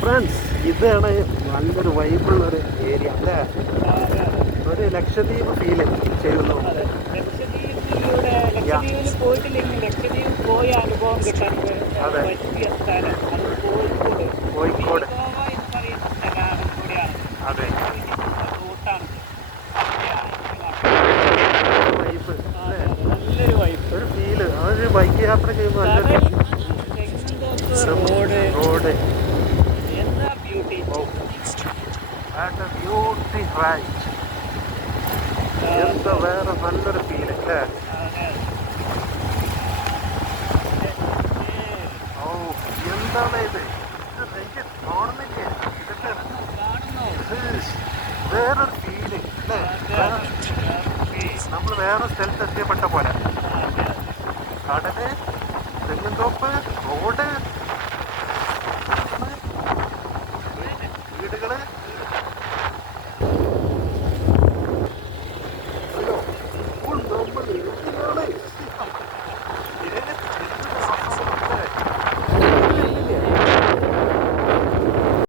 Friends ഇതാണ് നല്ലൊരു വൈബിളുള്ള ഒരു ഏരിയ അല്ലേ? ഒരു ലക്ഷദ്വീപ് ഫീൽ ചെയ്യുന്നു. അതെ. കോഴിക്കോട്. അതെ. വൈബ് നല്ലൊരു വൈബ് ഒരു ഫീൽ അതൊരു ബൈക്ക് യാത്ര ചെയ്യുമ്പോൾ നല്ലൊരു റോഡ് ദ ബ്യൂട്ടി റൈറ്റ് എന്തോ വേറെ നല്ലൊരു ഫീൽ അല്ലേ ഓ എന്താണ് ഇത് എനിക്ക് കാണുന്നില്ലേ ഇതൊക്കെ വേറൊരു ഫീൽ അല്ലേ നമ്മൾ വേറെ സ്ഥലത്ത് എത്തിയപ്പെട്ട പോലെ കടൽ തെങ്ങുംതോപ്പ് റോഡ് വീടുകൾ